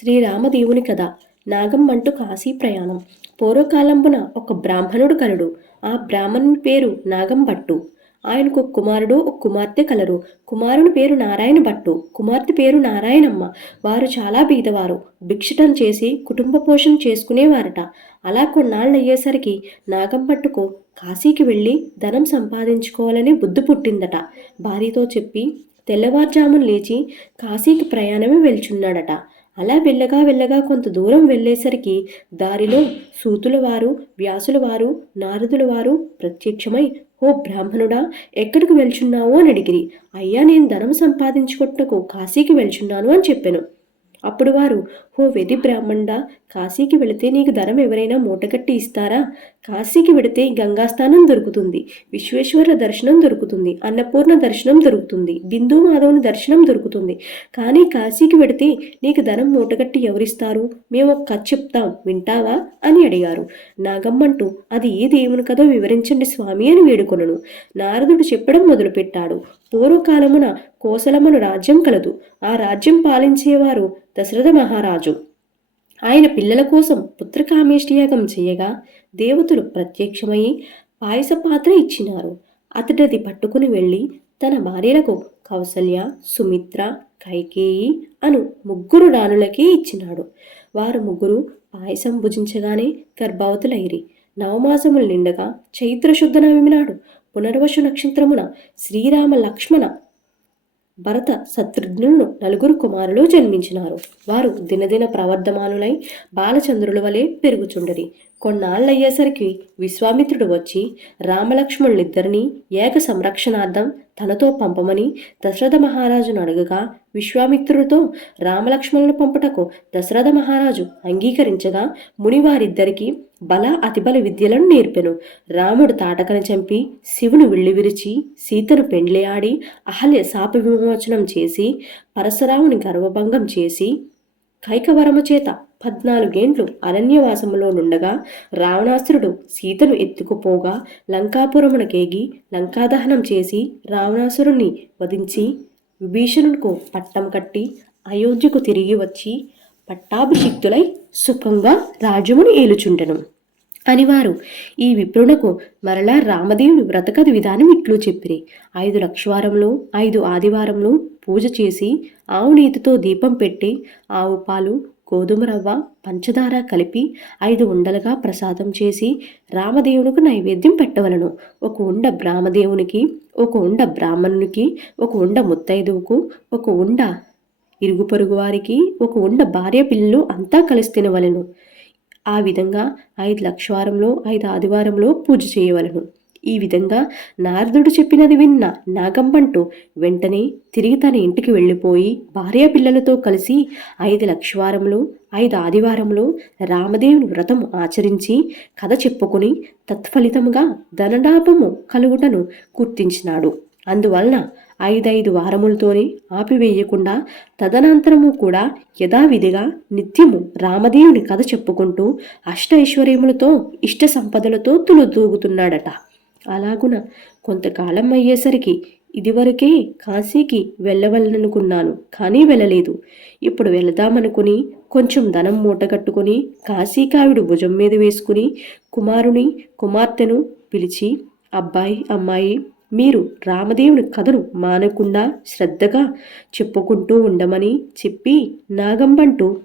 శ్రీరామదేవుని కథ. నాగమ్మంటూ కాశీ ప్రయాణం. పూర్వకాలంబున ఒక బ్రాహ్మణుడు కలడు. ఆ బ్రాహ్మణుని పేరు నాగం భట్టు ఆయనకు ఒక కుమారుడు ఒక కుమార్తె కలరు. కుమారుని పేరు నారాయణ భట్టు. కుమార్తె పేరు నారాయణమ్మ. వారు చాలా బీదవారు. భిక్షటం చేసి కుటుంబ పోషణ చేసుకునేవారట. అలా కొన్నాళ్ళు అయ్యేసరికి నాగం భట్టుకు కాశీకి వెళ్ళి ధనం సంపాదించుకోవాలని బుద్ధి పుట్టిందట. భార్యతో చెప్పి తెల్లవారుజామున లేచి కాశీకి ప్రయాణమే వెళ్చున్నాడట. అలా వెళ్ళగా వెళ్ళగా కొంత దూరం వెళ్ళేసరికి దారిలో సూతుల వారు వ్యాసుల వారు నారదుల వారు ప్రత్యక్షమై ఓ బ్రాహ్మణుడా ఎక్కడికి వెళ్చున్నావు? అని అడిగిరి. అయ్యా నేను ధనం సంపాదించుకొట్టుకు కాశీకి వెళ్చున్నాను అని చెప్పాను. అప్పుడు వారు ఓ వెది బ్రాహ్మణుడా కాశీకి వెళితే నీకు ధనం ఎవరైనా మూటకట్టి ఇస్తారా? కాశీకి వెడితే గంగాస్థానం దొరుకుతుంది విశ్వేశ్వర దర్శనం దొరుకుతుంది అన్నపూర్ణ దర్శనం దొరుకుతుంది బిందు మాధవుని దర్శనం దొరుకుతుంది. కానీ కాశీకి వెడితే నీకు ధనం మూటగట్టి ఎవరిస్తారు? మేము ఒక కథ చెప్తాం వింటావా? అని అడిగారు. నాగమ్మంటూ అది ఏ దేవుని కదో వివరించండి స్వామి అని వేడుకొనను. నారదుడు చెప్పడం మొదలుపెట్టాడు. పూర్వకాలమున కోసలమును రాజ్యం కలదు. ఆ రాజ్యం పాలించేవారు దశరథ మహారాజు. ఆయన పిల్లల కోసం పుత్రకామేష్టియాగం చేయగా దేవతలు ప్రత్యక్షమై పాయస పాత్ర ఇచ్చినారు. అతడది పట్టుకుని వెళ్ళి తన భార్యలకు కౌసల్య సుమిత్ర కైకేయి అను ముగ్గురు రాణులకి ఇచ్చినాడు. వారు ముగ్గురు పాయసం భుజించగానే గర్భవతులైరి. నవమాసములు నిండగా చైత్రశుద్ధ నవమి నాడు పునర్వసు నక్షత్రమున శ్రీరామ లక్ష్మణ భరత శత్రుఘ్నులను నలుగురు కుమారులు జన్మించినారు. వారు దినదిన ప్రవర్ధమానులై బాలచంద్రుల వలె పెరుగుచుండరి. కొన్నాళ్ళయ్యేసరికి విశ్వామిత్రుడు వచ్చి రామలక్ష్మణులిద్దరినీ ఏక సంరక్షణార్థం తనతో పంపమని దశరథ మహారాజును అడగగా విశ్వామిత్రుడితో రామలక్ష్మణులను పంపుటకు దశరథ మహారాజు అంగీకరించగా మునివారిద్దరికీ బల అతిబల విద్యలను నేర్పెను. రాముడు తాటకను చంపి శివుని విల్లి విరిచి సీతను పెండ్లి ఆడి అహల్య శాప విమోచనం చేసి పరశురాముని గర్వభంగం చేసి కైకవరము చేత పద్నాలుగేండ్లు అరణ్యవాసములో నుండగా రావణాసురుడు సీతను ఎత్తుకుపోగా లంకాపురమునకేగి లంకాదహనం చేసి రావణాసురుణ్ణి వధించి విభీషణునికి పట్టం కట్టి అయోధ్యకు తిరిగి వచ్చి పట్టాభిషిక్తులై సుఖంగా రాజ్యమును ఏలుచుండెను. అనివారు. ఈ విప్రునకు మరలా రామదేవుని వ్రతకథ విధానం ఇట్లు చెప్పిరి. ఐదు లక్షవారంలో ఐదు ఆదివారంలో పూజ చేసి ఆవు నీతితో దీపం పెట్టి ఆవు పాలు గోధుమ రవ్వ పంచదార కలిపి ఐదు ఉండలుగా ప్రసాదం చేసి రామదేవునికి నైవేద్యం పెట్టవలను. ఒక ఉండ బ్రాహ్మదేవునికి ఒక ఉండ బ్రాహ్మణునికి ఒక ఉండ ముత్తైదువుకు ఒక ఉండ ఇరుగు పొరుగు వారికి ఒక ఉండ భార్య పిల్లలు అంతా కలిసి తినవలెను. ఆ విధంగా ఐదు లక్షవారంలో ఐదు ఆదివారంలో పూజ చేయవలను. ఈ విధంగా నారదుడు చెప్పినది విన్న నాగంబంటూ వెంటనే తిరిగి తన ఇంటికి వెళ్ళిపోయి భార్య పిల్లలతో కలిసి ఐదు లక్షవారంలో ఐదు ఆదివారంలో రామదేవుని వ్రతం ఆచరించి కథ చెప్పుకుని తత్ఫలితముగా ధనలాభము కలుగుటను గుర్తించినాడు. అందువలన ఐదైదు వారములతోనే ఆపివేయకుండా తదనంతరము కూడా యథావిధిగా నిత్యము రామదేవుని కథ చెప్పుకుంటూ అష్ట ఐశ్వర్యములతో ఇష్ట సంపదలతో తులుదూగుతున్నాడట అలాగున కొంతకాలం అయ్యేసరికి ఇదివరకే కాశీకి వెళ్ళవలననుకున్నాను కానీ వెళ్ళలేదు. ఇప్పుడు వెళదామనుకుని కొంచెం ధనం మూటగట్టుకుని కాశీకావిడు భుజం మీద వేసుకుని కుమారుని కుమార్తెను పిలిచి అబ్బాయి అమ్మాయి మీరు రామదేవుని కథను మానకుండా శ్రద్ధగా చెప్పుకుంటూ ఉండమని చెప్పి నాగంబంటూ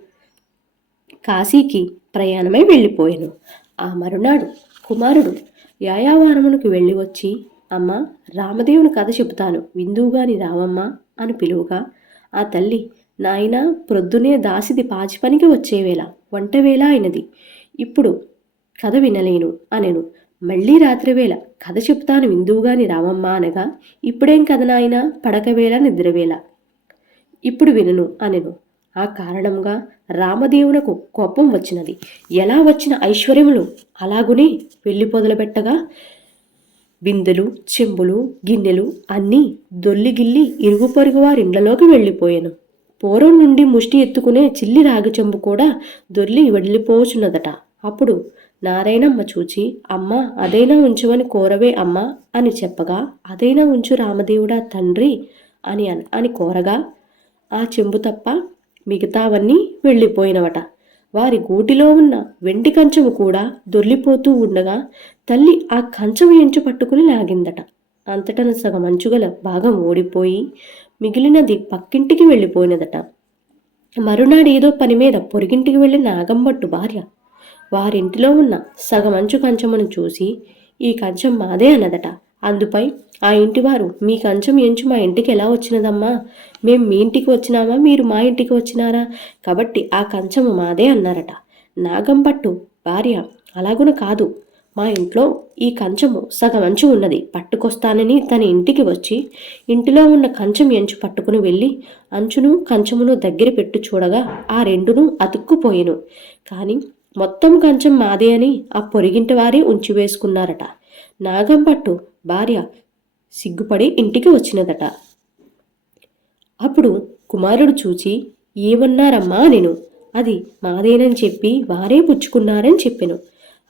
కాశీకి ప్రయాణమై వెళ్ళిపోయాను. ఆ మరునాడు కుమారుడు యాయావారమునకు వెళ్ళి వచ్చి అమ్మ రామదేవుని కథ చెబుతాను. విందువుగాని రావమ్మా అని పిలువగా ఆ తల్లి నాయన ప్రొద్దునే దాసిది పాచి పనికి వచ్చేవేళ వంటవేళ అయినది. ఇప్పుడు కథ వినలేను అనెను. మళ్ళీ రాత్రివేళ కథ చెప్తాను విందువుగాని రావమ్మా అనగా ఇప్పుడేం కథ నాయన? పడకవేళ నిద్రవేళ. ఇప్పుడు వినను అనెను. ఆ కారణంగా రామదేవునకు కోపం వచ్చినది. ఎలా వచ్చిన ఐశ్వర్యములు? అలాగునే వెళ్ళి పొదలుపెట్టగా బిందెలు చెంబులు గిన్నెలు అన్నీ దొల్లిగిల్లి ఇరుగు పొరుగు వారిండ్లలోకి వెళ్ళిపోయాను. పూర్వం నుండి ముష్టి ఎత్తుకునే చిల్లి రాగి చెంబు కూడా దొర్లి వెళ్ళిపోచున్నదట అప్పుడు నారాయణమ్మ చూచి అమ్మ అదైనా ఉంచువని కోరవే అమ్మ అని చెప్పగా అదైనా ఉంచు రామదేవుడా తండ్రి అని అన్- అని కోరగా ఆ చెంబు తప్ప మిగతావన్నీ వెళ్ళిపోయినవట. వారి గూటిలో ఉన్న వెండి కంచము కూడా దొర్లిపోతూ ఉండగా తల్లి ఆ కంచము ఎంచు పట్టుకుని లాగిందట. అంతటన సగం అంచుగల భాగం ఓడిపోయి మిగిలినది పక్కింటికి వెళ్ళిపోయినదట. మరునాడు ఏదో పని మీద పొరిగింటికి వెళ్ళిన నాగంబట్టు భార్య వారింటిలో ఉన్న సగమంచు కంచమును చూసి ఈ కంచం మాదే అన్నదట. అందుపై ఆ ఇంటివారు మీ కంచం ఎంచు మా ఇంటికి ఎలా వచ్చినదమ్మా? మేము మీ ఇంటికి వచ్చినామా? మీరు మా ఇంటికి వచ్చినారా? కాబట్టి ఆ కంచము మాదే అన్నారట. నాగంపట్టు భార్య అలాగున కాదు. మా ఇంట్లో ఈ కంచము సగమంచు ఉన్నది. పట్టుకొస్తానని తన ఇంటికి వచ్చి ఇంటిలో ఉన్న కంచం ఎంచు పట్టుకుని వెళ్ళి అంచును కంచమును దగ్గర పెట్టు చూడగా ఆ రెండును అతుక్కుపోయెను. కానీ మొత్తం కంచం మాదే అని ఆ పొరిగింటి వారే ఉంచి వేసుకున్నారట. నాగంపట్టు భార్య సిగ్గుపడి ఇంటికి వచ్చినదట. అప్పుడు కుమారుడు చూచి ఏమన్నారమ్మా నేను? అది మాదేనని చెప్పి వారే పుచ్చుకున్నారని చెప్పాను.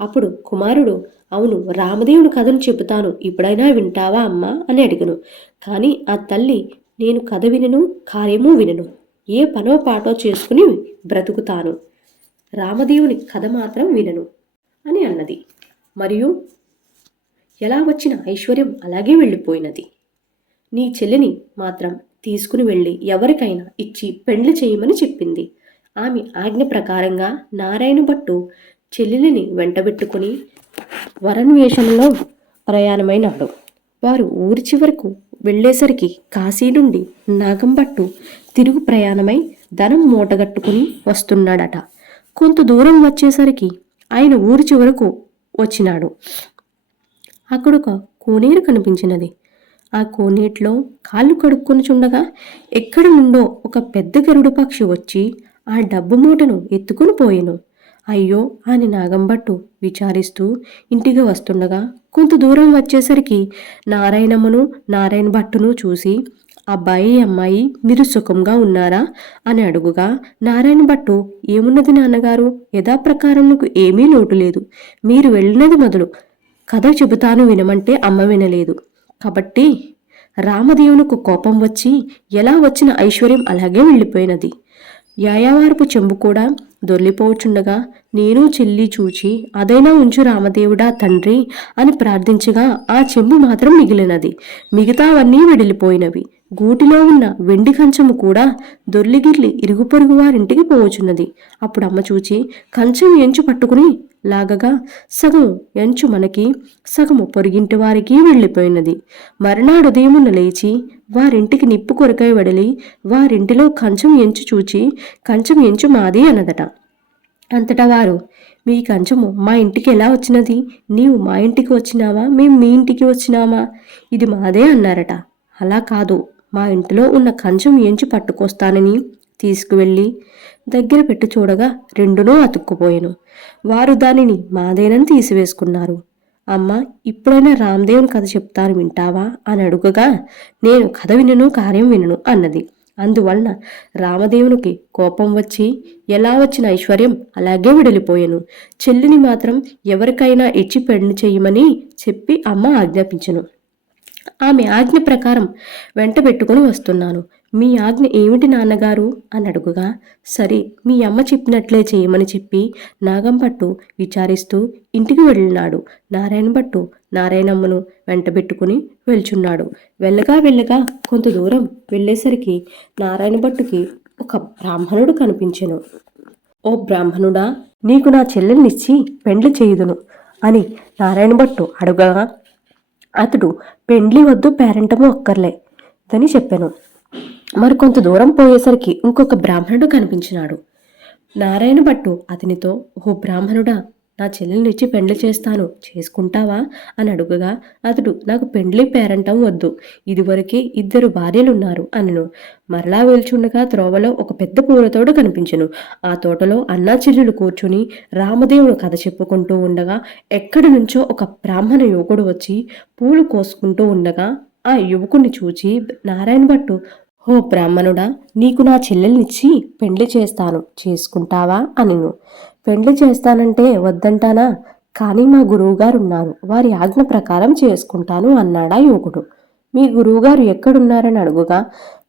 అప్పుడు కుమారుడు అవును రామదేవుని కథను చెబుతాను. ఇప్పుడైనా వింటావా అమ్మా? అని అడిగను. కానీ ఆ తల్లి నేను కథ వినను కార్యము వినను. ఏ పనో పాటో చేసుకుని బ్రతుకుతాను. రామదేవుని కథ మాత్రం వినను అని అన్నది. మరియు ఎలా వచ్చిన ఐశ్వర్యం అలాగే వెళ్ళిపోయినది. నీ చెల్లిని మాత్రం తీసుకుని వెళ్ళి ఎవరికైనా ఇచ్చి పెండ్లి చేయమని చెప్పింది. ఆమె ఆజ్ఞ ప్రకారంగా నారాయణ భట్టు చెల్లెలిని వెంటబెట్టుకుని వరన్వేషంలో ప్రయాణమైనాడు. వారు ఊరి చివరకు వెళ్ళేసరికి కాశీ నుండి నాగంబట్టు తిరుగు ప్రయాణమై ధనం మూటగట్టుకుని వస్తున్నాడట. కొంత దూరం వచ్చేసరికి ఆయన ఊరి చివరకు వచ్చినాడు. అక్కడ ఒక కోనేరు కనిపించినది. ఆ కోనేటిలో కాళ్ళు కడుక్కొని చుండగా ఎక్కడి నుండో ఒక పెద్ద గరుడు పక్షి వచ్చి ఆ డబ్బు మూటను ఎత్తుకుని పోయెను. అయ్యో! అని నాగంబట్టు విచారిస్తూ ఇంటికి వస్తుండగా కొంత దూరం వచ్చేసరికి నారాయణమ్మను నారాయణ భట్టును చూసి అబ్బాయి అమ్మాయి మీరు సుఖంగా ఉన్నారా? అని అడుగుగా నారాయణ భట్టు ఏమున్నది నాన్నగారు? యథాప్రకారం నాకు ఏమీ లోటు లేదు. మీరు వెళ్ళినది మొదలు. కథ చెబుతాను వినమంటే అమ్మ వినలేదు. కాబట్టి రామదేవునికి కోపం వచ్చి ఎలా వచ్చిన ఐశ్వర్యం అలాగే వెళ్ళిపోయినది. యాయావారపు చెంబు కూడా దొర్లిపోవచ్చుండగా నేను చెల్లి చూచి అదైనా ఉంచు రామదేవుడా తండ్రి అని ప్రార్థించగా ఆ చెంబు మాత్రం మిగిలినది. మిగతావన్నీ వెడిలిపోయినవి. గూటిలో ఉన్న వెండి కంచము కూడా దొర్లిగిర్లి ఇరుగు పొరుగు వారింటికి పోవచున్నది అప్పుడు అమ్మ చూచి కంచం ఎంచు పట్టుకుని లాగగా సగం ఎంచు మనకి సగము పొరిగింటి వారికి వెళ్ళిపోయినది. మరునాడు ఉదయమున లేచి వారింటికి నిప్పు కొరకై వడలి వారింటిలో కంచం ఎంచు చూచి కంచం ఎంచు మాది అన్నదట. అంతటా వారు మీ కంచము మా ఇంటికి ఎలా వచ్చినది? నీవు మా ఇంటికి వచ్చినావా? మేము మీ ఇంటికి వచ్చినామా? ఇది మాదే అన్నారట. అలా కాదు. మా ఇంటిలో ఉన్న కంచం ఎంచి పట్టుకొస్తానని తీసుకువెళ్ళి దగ్గర పెట్టి చూడగా రెండునూ అతుక్కుపోయాను. వారు దానిని మాదేనని తీసివేసుకున్నారు. అమ్మ ఇప్పుడైనా రామ్దేవుని కథ చెప్తాను వింటావా? అని అడుగగా నేను కథ వినను కార్యం వినను అన్నది. అందువలన రామదేవునికి కోపం వచ్చి ఎలా వచ్చిన ఐశ్వర్యం అలాగే విడలిపోయాను. చెల్లిని మాత్రం ఎవరికైనా ఇచ్చి పెళ్ళి చేయమని చెప్పి అమ్మ ఆజ్ఞాపించను. ఆమె ఆజ్ఞ ప్రకారం వెంట పెట్టుకుని వస్తున్నాను. మీ ఆజ్ఞ ఏమిటి నాన్నగారు? అని అడుగుగా సరే మీ అమ్మ చెప్పినట్లే చేయమని చెప్పి నాగంపట్టు విచారిస్తూ ఇంటికి వెళ్ళినాడు. నారాయణ భట్టు నారాయణమ్మను వెంటబెట్టుకుని వెళ్చున్నాడు. వెళ్ళగా వెళ్ళగా కొంత దూరం వెళ్ళేసరికి నారాయణ భట్టుకి ఒక బ్రాహ్మణుడు కనిపించెను. ఓ బ్రాహ్మణుడా నీకు నా చెల్లెల్నిచ్చి పెండ్లి చేయుదును అని నారాయణ భట్టు అడుగగా అతడు పెండ్లి వద్దు పేరెంటము ఒక్కర్లే అని చెప్పాను. మరి కొంత దూరం పోయేసరికి ఇంకొక బ్రాహ్మణుడు కనిపించినాడు. నారాయణ భట్టు అతనితో ఓ బ్రాహ్మణుడా నా చెల్లెల్నిచ్చి పెండ్లి చేస్తాను. చేసుకుంటావా? అని అడుగగా అతడు నాకు పెండ్లి పేరంటం వద్దు. ఇదివరకే ఇద్దరు భార్యలున్నారు అనను. మరలా వేల్చుండగా త్రోవలో ఒక పెద్ద పూల తోట ఆ తోటలో అన్నా చెల్లెలు కూర్చుని రామదేవుడు కథ చెప్పుకుంటూ ఉండగా ఎక్కడి నుంచో ఒక బ్రాహ్మణ యువకుడు వచ్చి పూలు కోసుకుంటూ ఉండగా ఆ యువకుణ్ణి చూచి నారాయణ భట్టు ఓ బ్రాహ్మణుడా నీకు నా చెల్లెల్నిచ్చి పెండ్లి చేస్తాను. చేసుకుంటావా? అనిను. పెండ్లి చేస్తానంటే వద్దంటానా? కానీ మా గురువుగారు ఉన్నారు వారి ఆజ్ఞ ప్రకారం చేసుకుంటాను అన్నాడా యువకుడు. మీ గురువుగారు ఎక్కడున్నారని అడుగుగా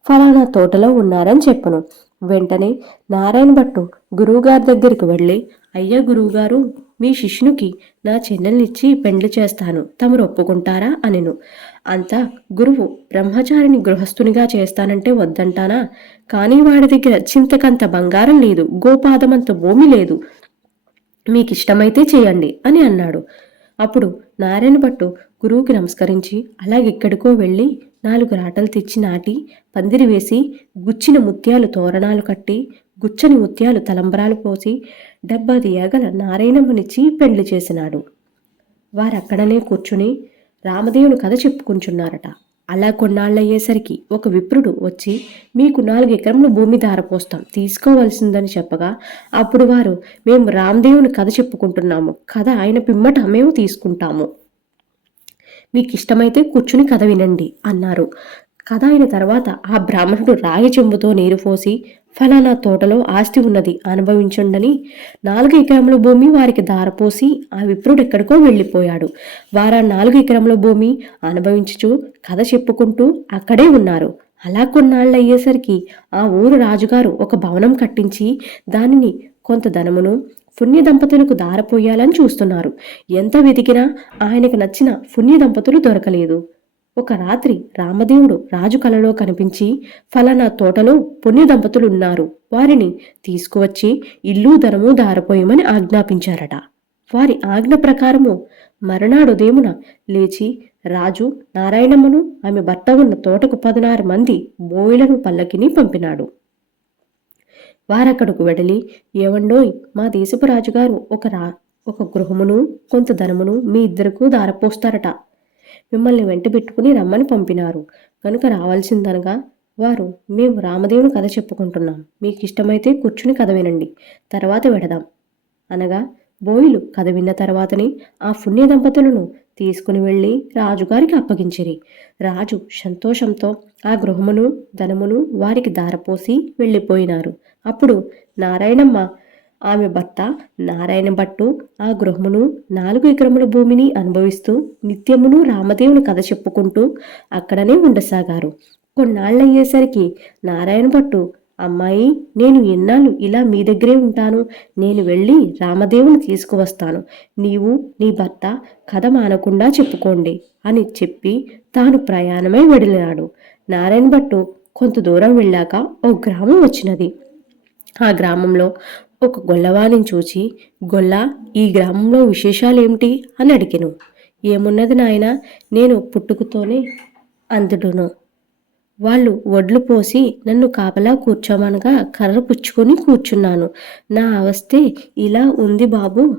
ఫలానా తోటలో ఉన్నారని చెప్పను. వెంటనే నారాయణ భట్టు గురువుగారి దగ్గరికి వెళ్ళి అయ్యా గురువుగారు మీ శిష్యునికి నా చెల్లెల్నిచ్చి పెండ్లి చేస్తాను. తమరు ఒప్పుకుంటారా? అనెను. అంతా గురువు బ్రహ్మచారిని గృహస్థునిగా చేస్తానంటే వద్దంటానా? కానీ వాడి దగ్గర చింతకంత బంగారం లేదు గోపాదమంత భూమి లేదు. మీకు ఇష్టమైతే చేయండి అని అన్నాడు. అప్పుడు నారాయణ భట్టు గురువుకి నమస్కరించి అలాగెక్కడికో వెళ్ళి నాలుగు రాటలు తెచ్చి నాటి పందిరి వేసి గుచ్చిన ముత్యాలు తోరణాలు కట్టి గుచ్చని ముత్యాలు తలంబరాలు పోసి డెబ్బది ఏగల నారాయణమ్మనిచ్చి పెండ్లి చేసినాడు. వారక్కడనే కూర్చుని రామదేవుని కథ చెప్పుకుంటున్నారట. అలా కొన్నాళ్ళయ్యేసరికి ఒక విప్రుడు వచ్చి మీకు నాలుగు ఎకరముల భూమి ధారపోస్తాం తీసుకోవలసిందని చెప్పగా అప్పుడు వారు మేము రామ్దేవుని కథ చెప్పుకుంటున్నాము. కథ ఆయన పిమ్మట మేము తీసుకుంటాము. మీకు ఇష్టమైతే కూర్చుని కథ వినండి అన్నారు. కథ అయిన తర్వాత ఆ బ్రాహ్మణుడు రాగి చెంబుతో నీరు పోసి ఫలానా తోటలో ఆస్తి ఉన్నది అనుభవించండని నాలుగు ఎకరముల భూమి వారికి దారపోసి ఆ విప్రుడు ఎక్కడికో వెళ్ళిపోయాడు. వారా నాలుగు ఎకరముల భూమి అనుభవించుచు కథ చెప్పుకుంటూ అక్కడే ఉన్నారు. అలా కొన్నాళ్ళు అయ్యేసరికి ఆ ఊరు రాజుగారు ఒక భవనం కట్టించి దానిని కొంత ధనమును పుణ్య దంపతులకు దారపోయాలని చూస్తున్నారు. ఎంత వెతికినా ఆయనకు నచ్చిన పుణ్య దంపతులు దొరకలేదు. ఒక రాత్రి రామదేవుడు రాజు కలలో కనిపించి ఫలానా తోటలో పుణ్య దంపతులు ఉన్నారు వారిని తీసుకువచ్చి ఇల్లు ధనము దారపోయమని ఆజ్ఞాపించారట. వారి ఆజ్ఞ ప్రకారము మరునాడు దేమున లేచి రాజు నారాయణమ్మను ఆమె భర్త ఉన్న తోటకు పదనారు మంది బోయిలను పల్లకిని పంపినాడు. వారక్కడకు వెడలి ఏవండోయ్ మా దేశపు రాజుగారు ఒక రా ఒక గృహమును కొంత ధనమును మీ ఇద్దరకు దారపోస్తారట మిమ్మల్ని వెంటబెట్టుకుని రమ్మని పంపినారు. కనుక రావాల్సిందనగా వారు మేము రామదేవుని కథ చెప్పుకుంటున్నాం. మీకు ఇష్టమైతే కూర్చుని కథ వినండి. తర్వాత వెడదాం. అనగా బోయిలు కథ విన్న తర్వాతనే ఆ పుణ్య దంపతులను తీసుకుని వెళ్ళి రాజుగారికి అప్పగించిరి. రాజు సంతోషంతో ఆ గృహమును ధనమును వారికి దారపోసి వెళ్ళిపోయినారు. అప్పుడు నారాయణమ్మ ఆమె భర్త నారాయణ భట్టు ఆ గృహమును నాలుగు ఎకరముల భూమిని అనుభవిస్తూ నిత్యమును రామదేవుని కథ చెప్పుకుంటూ అక్కడనే ఉండసాగారు. కొన్నాళ్ళయ్యేసరికి నారాయణ భట్టు అమ్మాయి నేను ఎన్నాళ్ళు ఇలా మీ దగ్గరే ఉంటాను. నేను వెళ్ళి రామదేవుని తీసుకువస్తాను. నీవు నీ భర్త కథ మానకుండా చెప్పుకోండి అని చెప్పి తాను ప్రయాణమై వెళ్ళినాడు. నారాయణ భట్టు కొంత దూరం వెళ్ళాక ఓ గ్రామం వచ్చినది. ఆ గ్రామంలో ఒక గొల్లవాణిని చూచి గొల్ల ఈ గ్రామంలో విశేషాలేమిటి? అని అడిగాను ఏమున్నది నాయన నేను పుట్టుకతోనే అందుడును. వాళ్ళు వడ్లు పోసి నన్ను కాపలా కూర్చోమనగా కర్ర పుచ్చుకొని కూర్చున్నాను. నా అవస్థే ఇలా ఉంది బాబు?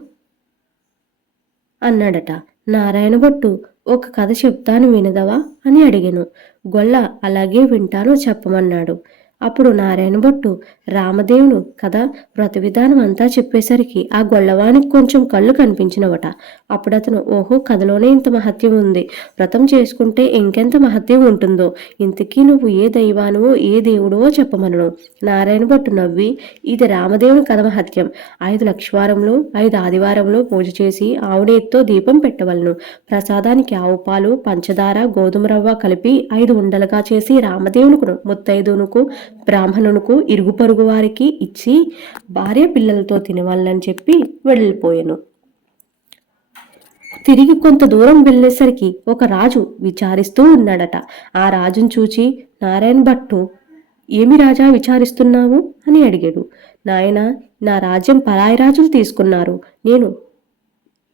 అన్నాడట. నారాయణ భట్టు ఒక కథ చెప్తాను వినదవా? అని అడిగాను. గొల్ల అలాగే వింటాను చెప్పమన్నాడు. అప్పుడు నారాయణ భట్టు రామదేవును కథ వ్రత విధానం అంతా చెప్పేసరికి ఆ గొల్లవానికి కొంచెం కళ్ళు కనిపించినవట. అప్పుడు అతను ఓహో కథలోనే ఇంత మహత్యం ఉంది. వ్రతం చేసుకుంటే ఇంకెంత మహత్యం ఉంటుందో? ఇంతకీ నువ్వు ఏ దైవానువో ఏ దేవుడో చెప్పమనను. నారాయణ భట్టు నవ్వి ఇది రామదేవుని కథ మహత్యం. ఐదు లక్షవారంలో ఐదు ఆదివారంలో పూజ చేసి ఆవుడేత్తో దీపం పెట్టవలను. ప్రసాదానికి ఆవు పాలు పంచదార గోధుమ రవ్వ కలిపి ఐదు ఉండలుగా చేసి రామదేవునుకు ముత్తైదువునుకు బ్రాహ్మణునికు ఇరుగు పొరుగు వారికి ఇచ్చి భార్య పిల్లలతో తినవాలని చెప్పి వెళ్ళిపోయాను. తిరిగి కొంత దూరం వెళ్ళేసరికి ఒక రాజు విచారిస్తూ ఉన్నాడట. ఆ రాజును చూచి నారాయణ భట్టు ఏమి రాజా విచారిస్తున్నావు? అని అడిగాడు. నాయన నా రాజ్యం పరాయి రాజులు తీసుకున్నారు. నేను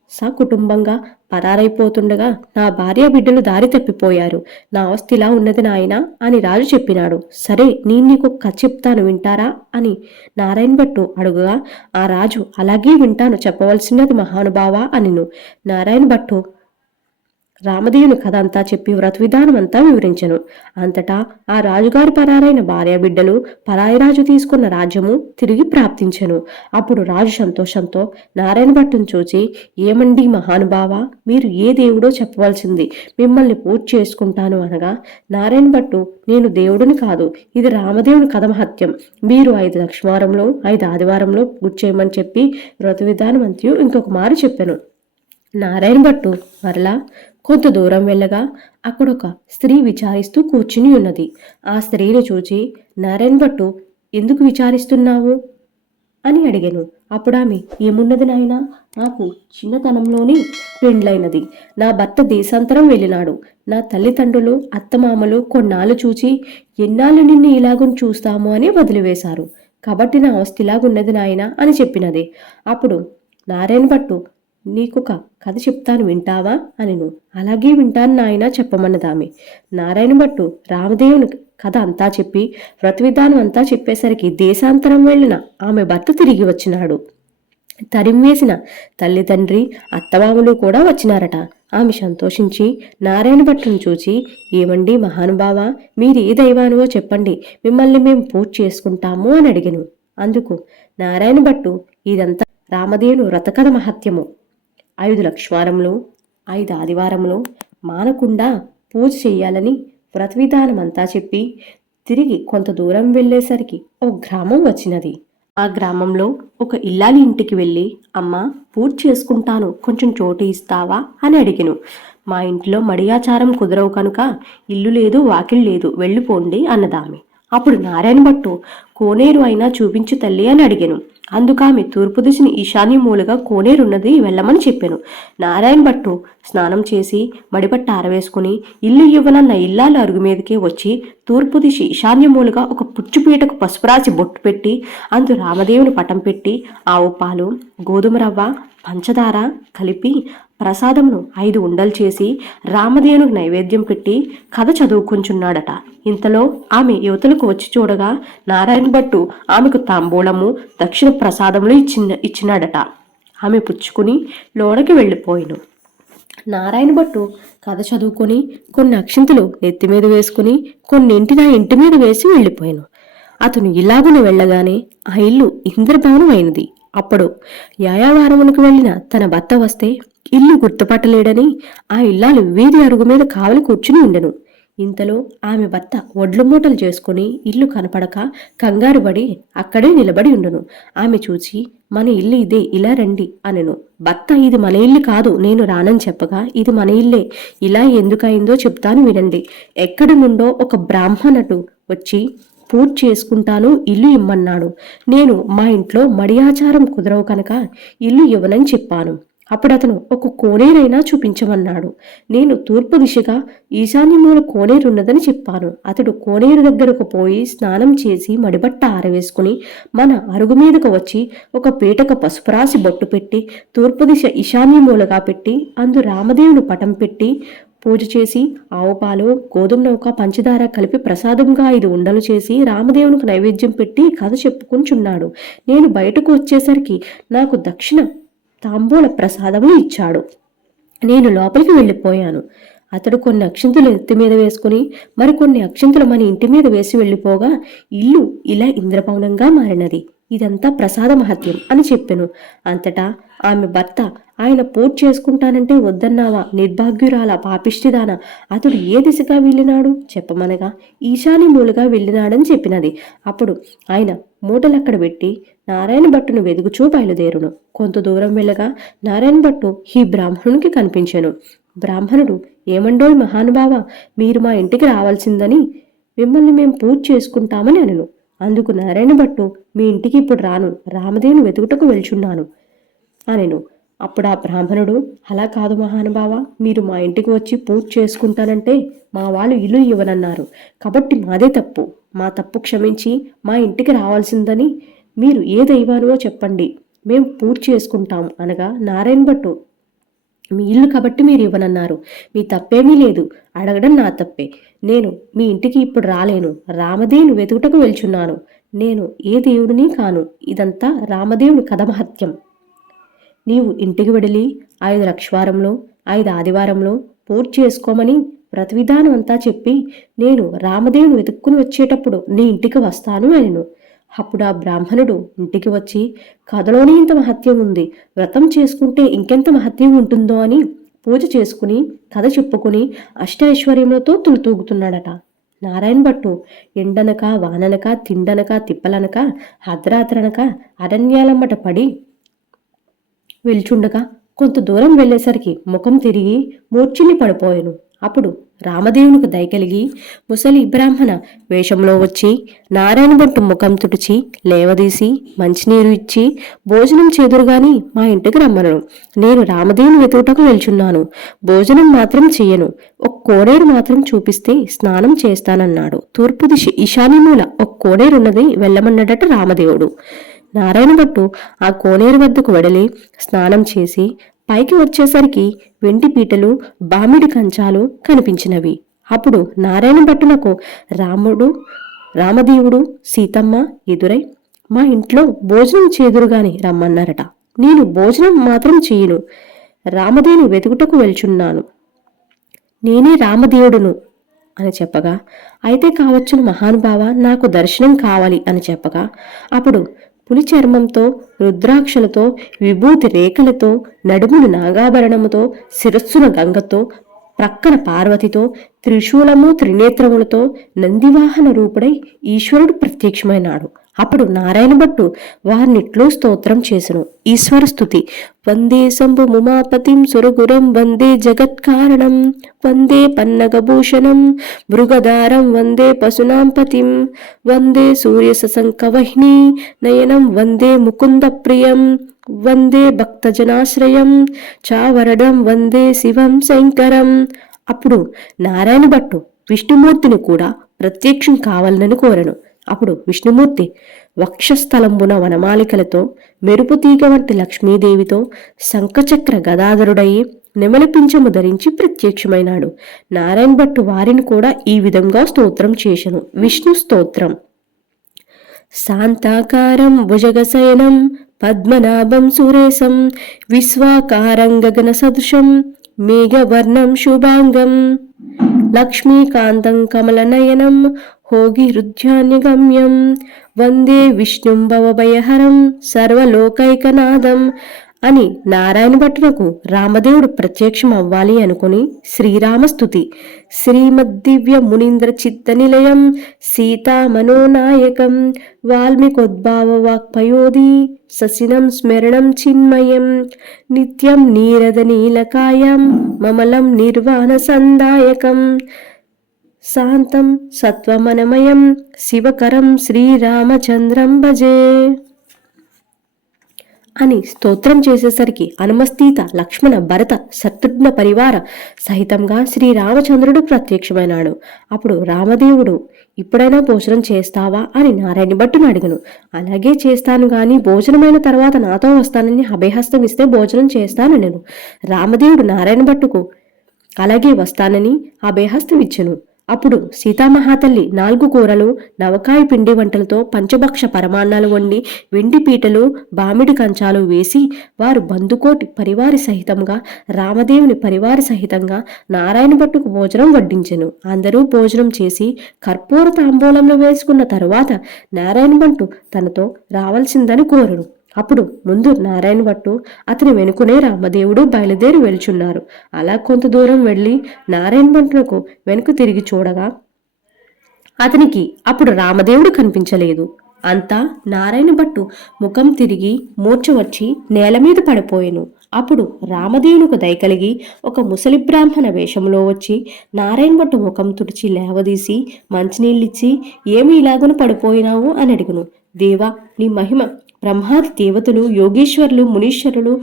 సకుటుంబంగా పరారైపోతుండగా నా భార్య బిడ్డలు దారి తప్పిపోయారు. నా అవస్థ ఇలా ఉన్నది నాయన అని రాజు చెప్పినాడు. సరే నేను నీకు కథ చెప్తాను వింటారా? అని నారాయణ భట్టు అడుగుగా ఆ రాజు అలాగే వింటాను చెప్పవలసినది మహానుభావా అనిను. నారాయణ భట్టు రామదేవుని కథ అంతా చెప్పి వ్రత విధానం అంతా వివరించెను. అంతటా ఆ రాజుగారి పరారైన భార్య బిడ్డలు పరాయిరాజు తీసుకున్న రాజ్యము తిరిగి ప్రాప్తించెను. అప్పుడు రాజు సంతోషంతో నారాయణ భట్టును చూచి ఏమండి మహానుభావ మీరు ఏ దేవుడో చెప్పవలసింది. మిమ్మల్ని పూజ చేసుకుంటాను అనగా నారాయణ భట్టు నేను దేవుడిని కాదు ఇది రామదేవుని కథ మహత్యం. మీరు ఐదు లక్ష్మారంలో ఐదు ఆదివారంలో పూజ చేయమని చెప్పి వ్రత విధానం అంతయు ఇంకొక మారు చెప్పాను. నారాయణ భట్టు మరలా కొంత దూరం వెళ్ళగా అక్కడొక స్త్రీ విచారిస్తూ కూర్చుని ఉన్నది. ఆ స్త్రీని చూచి నారాయణ్ భట్టు ఎందుకు విచారిస్తున్నావు? అని అడిగాను. అప్పుడు ఆమె ఏమున్నది నాయనా? నాకు చిన్నతనంలోనే పెండ్లైనది. నా భర్త దేశాంతరం వెళ్ళినాడు. నా తల్లిదండ్రులు అత్తమామలు కొన్నాళ్ళు చూచి ఎన్నాళ్ళు నిన్ను ఇలాగుని చూస్తాము అని వదిలివేశారు. కాబట్టి నా అవస్థ ఇలాగున్నది నాయనా? అని చెప్పినది. అప్పుడు నారాయణ భట్టు నీకొక కథ చెప్తాను వింటావా? అనిను. అలాగే వింటాను నాయన చెప్పమన్నదామె. నారాయణ భట్టు రామదేవుని కథ అంతా చెప్పి వ్రత విధానం అంతా చెప్పేసరికి దేశాంతరం వెళ్ళిన ఆమె భర్త తిరిగి వచ్చినాడు. తరిమివేసిన తల్లిదండ్రి అత్తమామలు కూడా వచ్చినారట. ఆమె సంతోషించి నారాయణ భట్టును చూచి ఏమండి మహానుభావ మీరు ఏ దైవానువో చెప్పండి మిమ్మల్ని మేము పూజ చేసుకుంటాము అని అడిగను. అందుకు నారాయణ భట్టు ఇదంతా రామదేవుని వ్రతకథ మహత్యము. ఐదు లక్ష్వారములు ఐదు ఆదివారములు మానకుండా పూజ చెయ్యాలని వ్రతవిధానమంతా విధానం అంతా చెప్పి తిరిగి కొంత దూరం వెళ్ళేసరికి ఒక గ్రామం వచ్చినది. ఆ గ్రామంలో ఒక ఇల్లాలి ఇంటికి వెళ్ళి అమ్మ పూజ చేసుకుంటాను కొంచెం చోటు ఇస్తావా? అని అడిగిను. మా ఇంట్లో మడియాచారం కుదరవు కనుక ఇల్లు లేదు వాకిల్ లేదు వెళ్ళిపోండి అన్నదామె. అప్పుడు నారాయణ భట్టు కోనేరు అయినా చూపించు తల్లి అని అడిగాను. అందుకామె తూర్పు దిశని ఈశాన్య మూలగా కోనేరున్నది వెళ్ళమని చెప్పాను. నారాయణ భట్టు స్నానం చేసి మడిపట్ట ఆరవేసుకుని ఇల్లు ఇవ్వనన్న ఇల్లాలు అరుగు మీదకే వచ్చి తూర్పు దిశ ఈశాన్య మూలగా ఒక పుచ్చుపీటకు పసుపు రాసి బొట్టు పెట్టి అందు రామదేవుని పటం పెట్టి ఆవు పాలు గోధుమ రవ్వ పంచదార కలిపి ప్రసాదమును ఐదు ఉండలు చేసి రామదేవునికి నైవేద్యం పెట్టి కథ చదువుకుంచున్నాడట. ఇంతలో ఆమె యువతలకు వచ్చి చూడగా నారాయణ భట్టు ఆమెకు తాంబూలము దక్షిణ ప్రసాదములు ఇచ్చిన ఇచ్చినాడట. ఆమె పుచ్చుకుని లోడకి వెళ్ళిపోయిను. నారాయణ భట్టు కథ చదువుకొని కొన్ని అక్షింతలు నెత్తి మీద వేసుకుని కొన్నింటి నా ఇంటి మీద వేసి వెళ్ళిపోయాను. అతను ఇలాగున వెళ్ళగానే ఆ ఇల్లు ఇంద్రభవనం అయినది అప్పుడు యాయావారమునకు వెళ్ళిన తన భర్త వస్తే ఇల్లు గుర్తుపట్టలేడని ఆ ఇల్లాలు వీధి అరుగు మీద కావలి కూర్చుని ఉండెను. ఇంతలో ఆమె భర్త ఒడ్లు మూటలు చేసుకుని ఇల్లు కనపడక కంగారు పడి అక్కడే నిలబడి ఉండను. ఆమె చూచి మన ఇల్లు ఇదే ఇలా రండి అనెను. భర్త ఇది మన ఇల్లు కాదు నేను రానని చెప్పగా ఇది మన ఇల్లే ఇలా ఎందుకయిందో చెప్తాను వినండి. ఎక్కడి నుండో ఒక బ్రాహ్మణుడు వచ్చి పూర్తి చేసుకుంటాను ఇల్లు ఇమ్మన్నాడు. నేను మా ఇంట్లో మడియాచారం కుదరవు కనుక ఇల్లు ఇవ్వనని చెప్పాను. అప్పుడు అతను ఒక కోనేరైనా చూపించమన్నాడు. నేను తూర్పు దిశగా ఈశాన్యమూల కోనేరున్నదని చెప్పాను. అతడు కోనేరు దగ్గరకు పోయి స్నానం చేసి మడిబట్ట ఆరవేసుకుని మన అరుగు మీదకు వచ్చి ఒక పీటక పసుపురాసి బొట్టు పెట్టి తూర్పు దిశ ఈశాన్యమూలగా పెట్టి అందు రామదేవుని పటం పెట్టి పూజ చేసి ఆవు పాలు గోధుమ నౌక పంచదార కలిపి ప్రసాదంగా ఐదు ఉండలు చేసి రామదేవునికి నైవేద్యం పెట్టి కథ చెప్పుకుంటున్నాడు. నేను బయటకు వచ్చేసరికి నాకు దక్షిణ తాంబూల ప్రసాదములు ఇచ్చాడు. నేను లోపలికి వెళ్ళిపోయాను. అతడు కొన్ని అక్షింతలు ఎత్తి మీద వేసుకుని మరికొన్ని అక్షింతలు మన ఇంటి మీద వేసి వెళ్ళిపోగా ఇల్లు ఇలా ఇంద్రభవనంగా మారినది. ఇదంతా ప్రసాద మహత్యం అని చెప్పెను. అంతటా ఆమె భర్త ఆయన పూజ చేసుకుంటానంటే వద్దన్నావా? నిర్భాగ్యురాల పాపిష్టిదాన? అతడు ఏ దిశగా వెళ్ళినాడు? చెప్పమనగా ఈశాన్య మూలుగా వెళ్ళినాడని చెప్పినది. అప్పుడు ఆయన మూటలక్కడ పెట్టి నారాయణ భట్టును వెదుగుచూ బయలుదేరును. కొంత దూరం వెళ్ళగా నారాయణ భట్టు ఈ బ్రాహ్మణునికి కనిపించెను. బ్రాహ్మణుడు ఏమండోయ్ మహానుభావ మీరు మా ఇంటికి రావాల్సిందని మిమ్మల్ని మేము పూజ చేసుకుంటామని అనను. అందుకు నారాయణ భట్టు మీ ఇంటికి ఇప్పుడు రాను. రామదేవుని వెతుకుటకు వెళ్చున్నాను అనెను. అప్పుడు ఆ బ్రాహ్మణుడు అలా కాదు మహానుభావ మీరు మా ఇంటికి వచ్చి పూజ చేసుకుంటానంటే మా వాళ్ళు ఇల్లు ఇవ్వనన్నారు. కాబట్టి మాదే తప్పు. మా తప్పు క్షమించి మా ఇంటికి రావాల్సిందని మీరు ఏ దైవానువో చెప్పండి. మేము పూజ చేసుకుంటాం అనగా నారాయణ భట్టు. మీ ఇల్లు కాబట్టి మీరు ఇవ్వనన్నారు. మీ తప్పేమీ లేదు. అడగడం నా తప్పే. నేను మీ ఇంటికి ఇప్పుడు రాలేను. రామదేవుని వెతుకుటకు వెళ్చున్నాను. నేను ఏ దేవుడిని కాను. ఇదంతా రామదేవుని కథమహత్యం. నీవు ఇంటికి వెడలి ఐదు లక్షవారంలో ఐదు ఆదివారంలో పూజ చేసుకోమని ప్రతివిధానం అంతా చెప్పి నేను రామదేవుని వెతుక్కుని వచ్చేటప్పుడు నీ ఇంటికి వస్తాను అనిను. అప్పుడు ఆ బ్రాహ్మణుడు ఇంటికి వచ్చి కథలోనే ఇంత మహత్యం ఉంది. వ్రతం చేసుకుంటే ఇంకెంత మహత్యం ఉంటుందో అని పూజ చేసుకుని కథ చెప్పుకుని అష్టైశ్వర్యములతో తులుతూగుతున్నాడట. నారాయణ భట్టు ఎండనక వాననక తిండనక తిప్పలనక అర్ధరాత్రనక అరణ్యాలమ్మట పడి వెళ్చుండగా కొంత దూరం వెళ్ళేసరికి ముఖం తిరిగి మూర్చిల్లి పడిపోయాను. అప్పుడు రామదేవునికి దయకలిగి ముసలి బ్రాహ్మణ వేషంలో వచ్చి నారాయణ భట్టు ముఖం తుడిచి లేవదీసి మంచినీరు ఇచ్చి భోజనం చేదురుగాని మా ఇంటికి రమ్మను. నేను రామదేవుని వెతుటకు వెళ్చున్నాను భోజనం మాత్రం చెయ్యను. ఒక కోడేరు మాత్రం చూపిస్తే స్నానం చేస్తానన్నాడు. తూర్పు దిశ ఈశాన్యమూల ఒక కోడేరున్నది వెళ్ళమన్నాడట రామదేవుడు. నారాయణ భట్టు ఆ కోనేరు వద్దకు వెడలి స్నానం చేసి పైకి వచ్చేసరికి వెండి పీటలు బామిడి కంచాలు కనిపించినవి. అప్పుడు నారాయణ భట్టునకు రాముడు రామదేవుడు సీతమ్మ ఎదురై మా ఇంట్లో భోజనం చేదురుగాని రమ్మన్నారట. నేను భోజనం మాత్రం చేయను. రామదేవుని వెతుకుటకు వెళ్చున్నాను. నేనే రామదేవుడును అని చెప్పగా అయితే కావచ్చును మహానుభావ నాకు దర్శనం కావాలి అని చెప్పగా అప్పుడు పులి చర్మంతో రుద్రాక్షలతో విభూతి రేఖలతో నడుమును నాగాభరణముతో శిరస్సున గంగతో ప్రక్కన పార్వతితో త్రిశూలము త్రినేత్రములతో నందివాహన రూపుడై ఈశ్వరుడు ప్రత్యక్షమైనాడు. అప్పుడు నారాయణ భట్టు వారినిట్లో స్తోత్రం చేసెను. ఈశ్వర స్థుతి వందే శంభు ముమాపతిం సురగురం వందే జగత్కారణం వందే పన్నగభూషణం. మృగదారం వందే పశునాంపతిం. వందే సూర్య సశంకవహ్ని నయనం వందే ముకుంద ప్రియం వందే భక్తజనాశ్రయం. చావరడం వందే శివం శంకరం. అప్పుడు నారాయణ భట్టు విష్ణుమూర్తిని కూడా ప్రత్యక్షం కావాలనని కోరను. అప్పుడు విష్ణుమూర్తి వక్షస్థలంబున వనమాలికలతో మెరుపుతీగ వంటి లక్ష్మీదేవితో శంఖచక్ర గదాధరుడయి నెమలిపించము ధరించి ప్రత్యక్షమైనాడు. నారాయణ భట్టు వారిని కూడా ఈ విధంగా స్తోత్రం చేశను. విష్ణు స్తోత్రం. శాంతాకారం భుజగశయనం పద్మనాభం సురేశం విశ్వాకారం గగన సదృశం మేఘవర్ణం శుభాంగం లక్ష్మీకాంతం కమలనయనం హోగిరుధ్యాన్యగమ్యం వందే విష్ణుం భవభయహరం సర్వలోకైకనాథం అని నారాయణ భట్టునకు రామదేవుడు ప్రత్యక్షం అవ్వాలి అనుకుని శ్రీరామస్తుతి శ్రీమద్దివ్య మునీంద్ర చిత్త నిలయం సీతా మనోనాయకం వాల్మీకోద్భావ వాక్పయోధి ససినం స్మరణం చిన్మయం నిత్యం నీరద నీలకాయం మమలం నిర్వాణ సందాయకం శాంతం సత్వమనమయం శివకరం శ్రీరామచంద్రం భజే. అని స్తోత్రం చేసేసరికి హనుమస్తీత లక్ష్మణ భరత శత్రుఘ్న పరివార సహితంగా శ్రీరామచంద్రుడు ప్రత్యక్షమైనాడు. అప్పుడు రామదేవుడు ఇప్పుడైనా భోజనం చేస్తావా? అని నారాయణ భట్టును అడిగను. అలాగే చేస్తాను గాని భోజనమైన తర్వాత నాతో వస్తానని అభయహస్తం ఇస్తే భోజనం చేస్తాను నేను రామదేవుడు నారాయణ భట్టుకు అలాగే వస్తానని అభయహస్తం ఇచ్చను. అప్పుడు సీతామహాతల్లి నాలుగు కూరలు నవకాయ పిండి వంటలతో పంచభక్ష పరమాన్నాలు వండి వెండి పీటలు బామిడి కంచాలు వేసి వారు బందుకోటి పరివారి సహితంగా రామదేవుని పరివారి సహితంగా నారాయణ భట్టుకు భోజనం వడ్డించెను. అందరూ భోజనం చేసి కర్పూర తాంబూలంలో వేసుకున్న తరువాత నారాయణ భట్టు తనతో రావాల్సిందని కోరును. అప్పుడు ముందు నారాయణ భట్టు అతని వెనుకనే రామదేవుడు బయలుదేరి వెళ్చున్నారు. అలా కొంత దూరం వెళ్ళి నారాయణ భట్టునకు వెనుక తిరిగి చూడగా అతనికి అప్పుడు రామదేవుడు కనిపించలేదు. అంతా నారాయణ భట్టు ముఖం తిరిగి మూర్ఛ వచ్చి నేల మీద పడిపోయాను. అప్పుడు రామదేవునికి దయకలిగి ఒక ముసలి బ్రాహ్మణ వేషంలో వచ్చి నారాయణ భట్టు ముఖం తుడిచి లేవదీసి మంచినీళ్ళిచ్చి ఏమి ఇలాగను పడిపోయినావు? అని అడిగను. దేవా నీ మహిమ బ్రహ్మాది దేవతలు యోగేశ్వరులు మునీశ్వరులు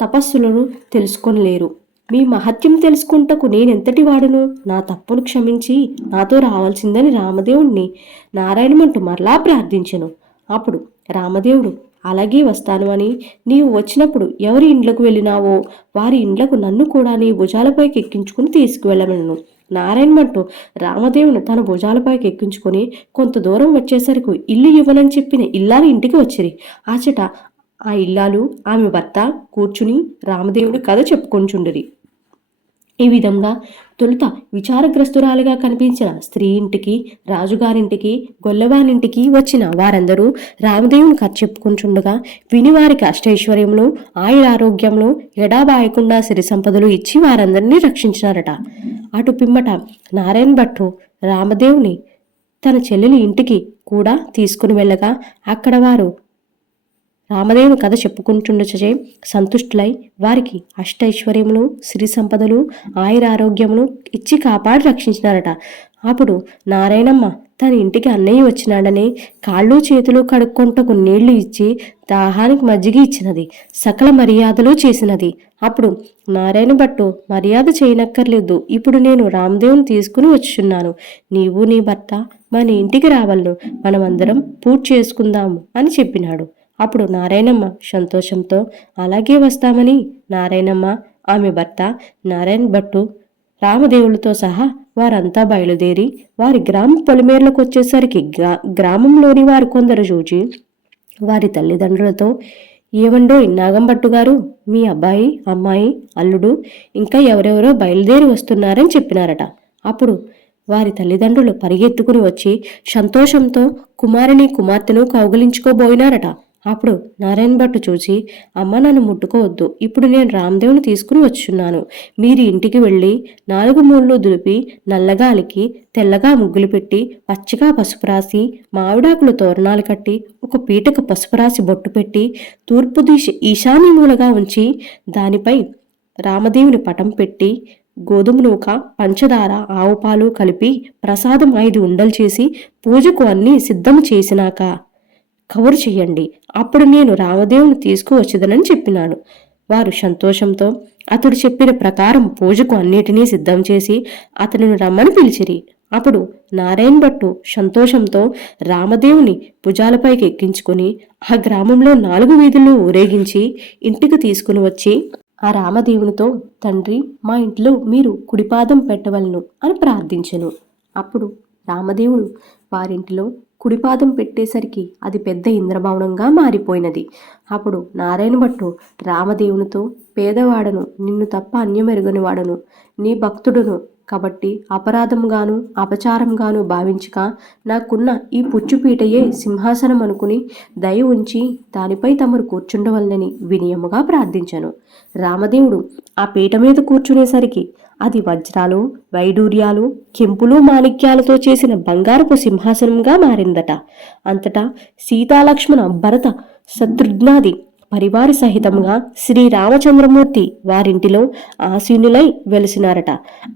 తపస్సులను తెలుసుకొనలేరు మీ మహత్యం తెలుసుకుంటకు నేనెంతటి వాడును? నా తప్పును క్షమించి నాతో రావాల్సిందని రామదేవుణ్ణి నారాయణమంటూ మరలా ప్రార్థించెను. అప్పుడు రామదేవుడు అలాగే వస్తాను అని నీవు వచ్చినప్పుడు ఎవరి ఇండ్లకు వెళ్ళినావో వారి ఇండ్లకు నన్ను కూడా నీ భుజాలపైకి ఎక్కించుకుని తీసుకువెళ్ళమను నారాయణమంటూ రామదేవుని తన భుజాలపైకి ఎక్కించుకొని కొంత దూరం వచ్చేసరికి ఇల్లు ఇవ్వనని చెప్పిన ఇల్లాలు ఇంటికి వచ్చిరి. ఆచట ఆ ఇల్లాలు ఆమె భర్త కూర్చుని రామదేవుడి కథ చెప్పుకొంచుండరి. ఈ విధంగా తొలుత విచారగ్రస్తురాలుగా కనిపించిన స్త్రీ ఇంటికి రాజుగారింటికి గొల్లవారింటికి వచ్చిన వారందరూ రామదేవుని కథ చెప్పుకుంటుండగా విని వారికి అష్టైశ్వర్యములు ఆయురారోగ్యములు ఎడాబాయకుండా సిరి సంపదలు ఇచ్చి వారందరినీ రక్షించినారట. అటు పిమ్మట నారాయణ భట్టు రామదేవుని తన చెల్లెలి ఇంటికి కూడా తీసుకుని వెళ్ళగా అక్కడ వారు రామదేవుని కథ చెప్పుకుంటుండచే సంతుష్టులై వారికి అష్టైశ్వర్యములు సిరి సంపదలు ఆయురారోగ్యములు ఇచ్చి కాపాడి రక్షించినారట. అప్పుడు నారాయణమ్మ తన ఇంటికి అన్నయ్య వచ్చినాడని కాళ్ళు చేతులు కడుక్కొంటకు నీళ్ళు ఇచ్చి దాహానికి మజ్జిగ ఇచ్చినది సకల మర్యాదలు చేసినది. అప్పుడు నారాయణ భట్టు మర్యాద చేయనక్కర్లేదు ఇప్పుడు నేను రామదేవుని తీసుకుని వచ్చున్నాను నీవు నీ భర్త మన ఇంటికి రావాలను మనమందరం పూర్తి చేసుకుందాము అని చెప్పినాడు. అప్పుడు నారాయణమ్మ సంతోషంతో అలాగే వస్తామని నారాయణమ్మ ఆమె భర్త నారాయణ భట్టు రామదేవులతో సహా వారంతా బయలుదేరి వారి గ్రామ పొలిమేర్లకు వచ్చేసరికి గ్రా గ్రామంలోని వారు కొందరు చూచి వారి తల్లిదండ్రులతో ఏవండో నాగంభట్టు గారు మీ అబ్బాయి అమ్మాయి అల్లుడు ఇంకా ఎవరెవరో బయలుదేరి వస్తున్నారని చెప్పినారట. అప్పుడు వారి తల్లిదండ్రులు పరిగెత్తుకుని వచ్చి సంతోషంతో కుమారుని కుమార్తెను కౌగలించుకోబోయినారట. అప్పుడు నారాయణ భట్టు చూసి అమ్మ నన్ను ముట్టుకోవద్దు. ఇప్పుడు నేను రామదేవుని తీసుకుని వచ్చున్నాను. మీరు ఇంటికి వెళ్ళి నాలుగు మూళ్ళు దులిపి నల్లగా అలికి తెల్లగా ముగ్గులు పెట్టి పచ్చగా పసుపు రాసి మామిడాకులు తోరణాలు కట్టి ఒక పీటకు పసుపు రాసి బొట్టు పెట్టి తూర్పు దిశ ఈశాన్య మూలగా ఉంచి దానిపై రామదేవుని పటం పెట్టి గోధుమ నూక పంచదార ఆవుపాలు కలిపి ప్రసాదం ఐదు ఉండలు చేసి పూజకు అన్నీ సిద్ధం చేసినాక కవరు చెయ్యండి. అప్పుడు నేను రామదేవుని తీసుకువచ్చుదనని చెప్పినాను. వారు సంతోషంతో అతడు చెప్పిన ప్రకారం పూజకు అన్నిటినీ సిద్ధం చేసి అతనిని రమ్మని పిలిచిరి. అప్పుడు నారాయణ్ భట్టు సంతోషంతో రామదేవుని భుజాలపైకి ఎక్కించుకుని ఆ గ్రామంలో నాలుగు వీధుల్లో ఊరేగించి ఇంటికి తీసుకుని వచ్చి ఆ రామదేవునితో తండ్రి మా ఇంట్లో మీరు కుడిపాదం పెట్టవలను అని ప్రార్థించెను. అప్పుడు రామదేవుడు వారింటిలో కుడిపాదం పెట్టేసరికి అది పెద్ద ఇంద్రభవనంగా మారిపోయినది. అప్పుడు నారాయణ భట్టు రామదేవునితో పేదవాడను నిన్ను తప్ప అన్యమెరుగని వాడను నీ భక్తుడును కాబట్టి అపరాధంగాను అపచారంగాను భావించక నాకున్న ఈ పుచ్చుపీటయే సింహాసనం అనుకుని దయ ఉంచి దానిపై తమరు కూర్చుండవల్లని వినయముగా ప్రార్థించను. రామదేవుడు ఆ పీట మీద కూర్చునేసరికి అది వజ్రాలు వైడూర్యాలు కెంపులు మాణిక్యాలతో చేసిన బంగారపు సింహాసనంగా మారిందట. అంతటా సీతాలక్ష్మణ భరత శత్రుఘ్నాది పరివార సహితంగా శ్రీ రామచంద్రమూర్తి వారింటిలో ఆసీనులై వెలిసినారట.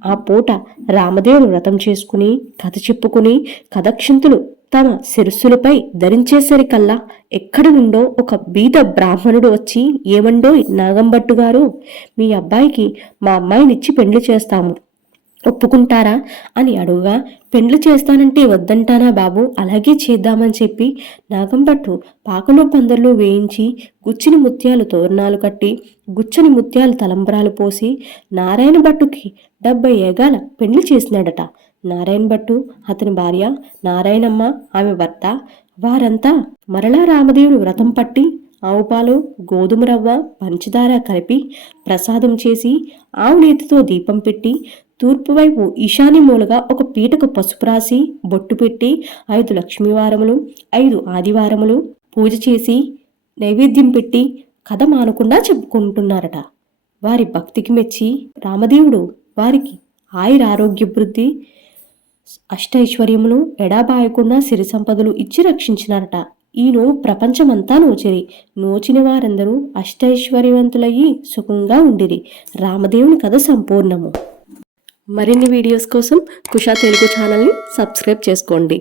ఆ పూట రామదేవుడు వ్రతం చేసుకుని కథ చెప్పుకుని కథక్షింతులు తమ శిరస్సులపై ధరించేసరికల్లా ఎక్కడి నుండో ఒక బీద బ్రాహ్మణుడు వచ్చి ఏమండోయ్ నాగంభట్టు గారు మీ అబ్బాయికి మా అమ్మాయినిచ్చి పెండ్లి చేస్తాము. ఒప్పుకుంటారా? అని అడుగుగా పెండ్లు చేస్తానంటే వద్దంటానా బాబు? అలాగే చేద్దామని చెప్పి నాగంపట్టు పాకలో పందర్లు వేయించి గుచ్చిని ముత్యాలు తోరణాలు కట్టి గుచ్చని ముత్యాలు తలంబరాలు పోసి నారాయణ భట్టుకి డెబ్బై ఏగాల పెండ్లి చేసినాడట. నారాయణ భట్టు అతని భార్య నారాయణమ్మ ఆమె భర్త వారంతా మరలా రామదేవుడు వ్రతం పట్టి ఆవుపాలు గోధుమ రవ్వ పంచదార కలిపి ప్రసాదం చేసి ఆవు నేతితో దీపం పెట్టి తూర్పు వైపు మూలగా ఒక పీటకు పసుపు రాసి బొట్టు పెట్టి ఐదు లక్ష్మీవారములు ఐదు ఆదివారములు పూజ చేసి నైవేద్యం పెట్టి కథ మానకుండా చెప్పుకుంటున్నారట. వారి భక్తికి మెచ్చి రామదేవుడు వారికి ఆయుర ఆరోగ్య వృద్ధి అష్టైశ్వర్యములు ఎడాబాయకుండా సిరి సంపదలు ఇచ్చి రక్షించినారట. ఈను ప్రపంచమంతా నోచిరి. నోచిన వారందరూ అష్టైశ్వర్యవంతులయ్యి సుఖంగా ఉండిరి. రామదేవుని కథ సంపూర్ణము. మరిన్ని వీడియోస్ కోసం కుషా తెలుగు ఛానల్ని సబ్స్క్రైబ్ చేసుకోండి.